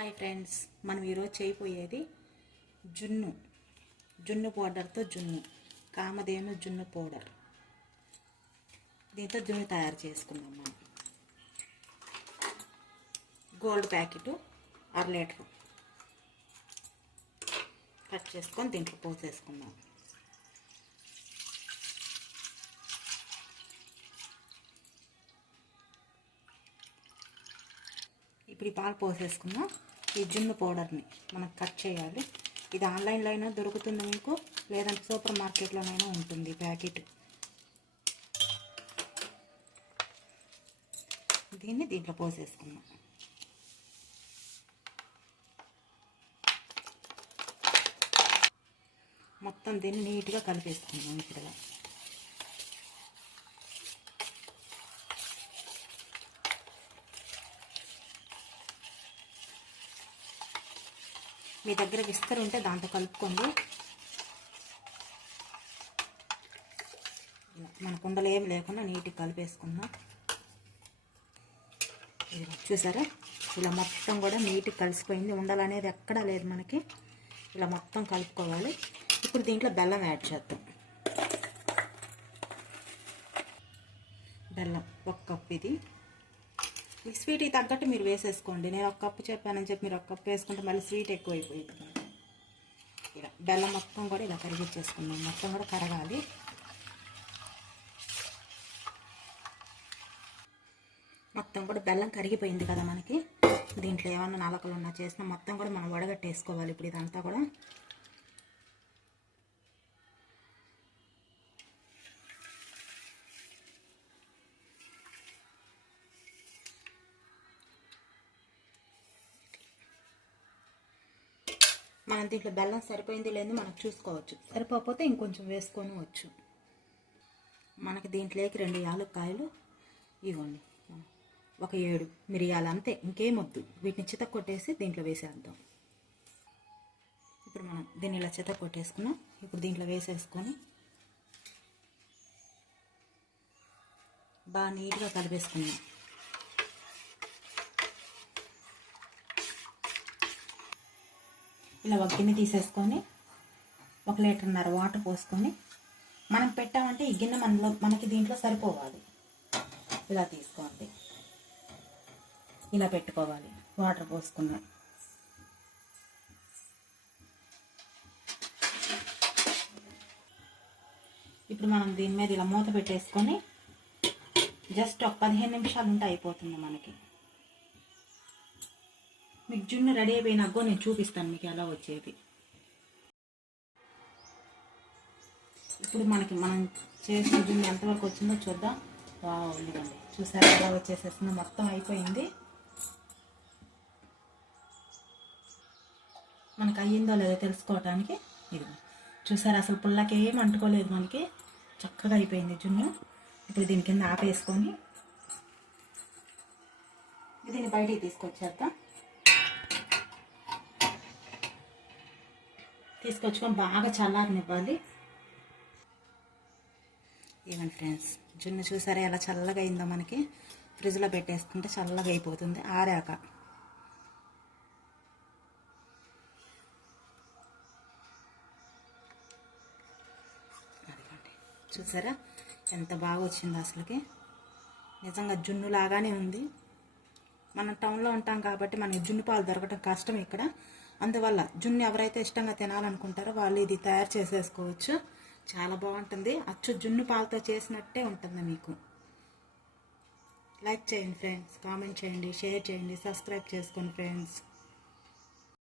Hi friends మనం ఈరోజు చేయబోయేది జున్ను జున్ను పౌడర్తో జున్ను కామధేను జున్ను పౌడర్. దీంతో జున్ను తయారు చేసుకుందాం మనం. గోల్డ్ ప్యాకెట్ అర లీటర్. కట్ చేసుకొని దీంట్లో పోసేసుకుందాం. ఇప్పుడు ఈ పాలు పోసేసుకున్న ఈ జున్ను పౌడర్ని మనం కట్ చేయాలి. ఇది ఆన్లైన్లో అయినా దొరుకుతుంది మీకు లేదంటే సూపర్ మార్కెట్లోనైనా ఉంటుంది ప్యాకెట్. దీన్ని దీంట్లో పోసేసుకున్నాం మొత్తం దీన్ని నీట్గా కలిపేసుకున్నాం ఇక్కడ మీ దగ్గర విస్తరు ఉంటే దాంతో కలుపుకోండి. మన కుండలు ఏమి లేకుండా నీట్గా కలిపేసుకున్నాం చూసారా? ఇలా మొత్తం కూడా నీట్గా కలిసిపోయింది. ఉండాలనేది ఎక్కడా లేదు మనకి. ఇలా మొత్తం కలుపుకోవాలి. ఇప్పుడు దీంట్లో బెల్లం యాడ్ చేద్దాం. బెల్లం ఒక కప్ ఇది. ఈ స్వీట్ తగ్గట్టు మీరు వేసేసుకోండి. నేను ఒక కప్పు చెప్పానని చెప్పి మీరు ఒక కప్పు వేసుకుంటే మళ్ళీ స్వీట్ ఎక్కువ అయిపోయింది ఇలా బెల్లం మొత్తం కూడా ఇలా కరిగించేసుకుందాం మొత్తం కూడా కరగాలి. మొత్తం కూడా బెల్లం కరిగిపోయింది కదా మనకి. దీంట్లో ఏమన్నా నలకలు ఉన్నా చేసినా మొత్తం కూడా మనం వడగట్టేసుకోవాలి. ఇప్పుడు ఇదంతా కూడా మనం దీంట్లో బెల్లం సరిపోయింది లేదు మనకు చూసుకోవచ్చు. సరిపోకపోతే ఇంకొంచెం వేసుకోవచ్చు మనకి దీంట్లోకి రెండు యాలక్కాయలు ఇవ్వండి. ఒక ఏడు మిరియాలు అంతే ఇంకేం వద్దు. వీటిని చిత కొట్టేసి దీంట్లో వేసేద్దాం. ఇప్పుడు మనం దీన్ని ఇలా చిత కొట్టేసుకున్నాం. ఇప్పుడు దీంట్లో వేసేసుకొని బాగా నీట్గా కలిపేసుకున్నాం ఇలా ఒక గిన్నె తీసేసుకొని ఒక లీటర్న్నర వాటర్ పోసుకొని మనం పెట్టామంటే ఈ గిన్నె మనలో మనకి దీంట్లో సరిపోవాలి. ఇలా తీసుకోండి. ఇలా పెట్టుకోవాలి. వాటర్ పోసుకున్నాం. ఇప్పుడు మనం దీని మీద ఇలా మూత పెట్టేసుకొని జస్ట్ ఒక పదిహేను నిమిషాలు ఉంటే అయిపోతుంది మనకి. మీకు జున్ను రెడీ అయిపోయినాకో నేను చూపిస్తాను మీకు ఎలా వచ్చేది. ఇప్పుడు మనకి మనం చేసిన జున్ను ఎంతవరకు వచ్చిందో చూద్దాం. బాగుందండి చూసారా ఎలా వచ్చేసేస్తుందో మొత్తం అయిపోయింది. మనకు అయ్యిందో లేదో తెలుసుకోవటానికి ఇది చూసారా? అసలు పుల్లకి ఏం అంటుకోలేదు మనకి. చక్కగా అయిపోయింది జున్ను. ఇప్పుడు దీని కింద ఆపేసుకొని దీన్ని బయటికి తీసుకొచ్చేద్దాం. తీసుకొచ్చుకొని బాగా చల్లారనివ్వాలి. ఏమండి ఫ్రెండ్స్ జున్ను చూసారా? ఎలా చల్లగా అయిందో మనకి. ఫ్రిడ్జ్లో పెట్టేసుకుంటే చల్లగా అయిపోతుంది. ఆరాక. అదిగోండి. చూసారా? ఎంత బాగా వచ్చిందో అసలుకి. నిజంగా జున్ను లాగానే ఉంది. మనం టౌన్లో ఉంటాం కాబట్టి మనకి జున్ను పాలు దొరకటం కష్టం ఇక్కడ. అందువల్ల జున్ను ఎవరైతే ఇష్టంగా తినాలనుకుంటారో వాళ్ళు ఇది తయారు చేసేసుకోవచ్చు. చాలా బాగుంటుంది. అచ్చు జున్ను పాలతో చేసినట్టే ఉంటుంది మీకు. లైక్ చేయండి ఫ్రెండ్స్ కామెంట్ చేయండి షేర్ చేయండి సబ్స్క్రైబ్ చేసుకోండి ఫ్రెండ్స్.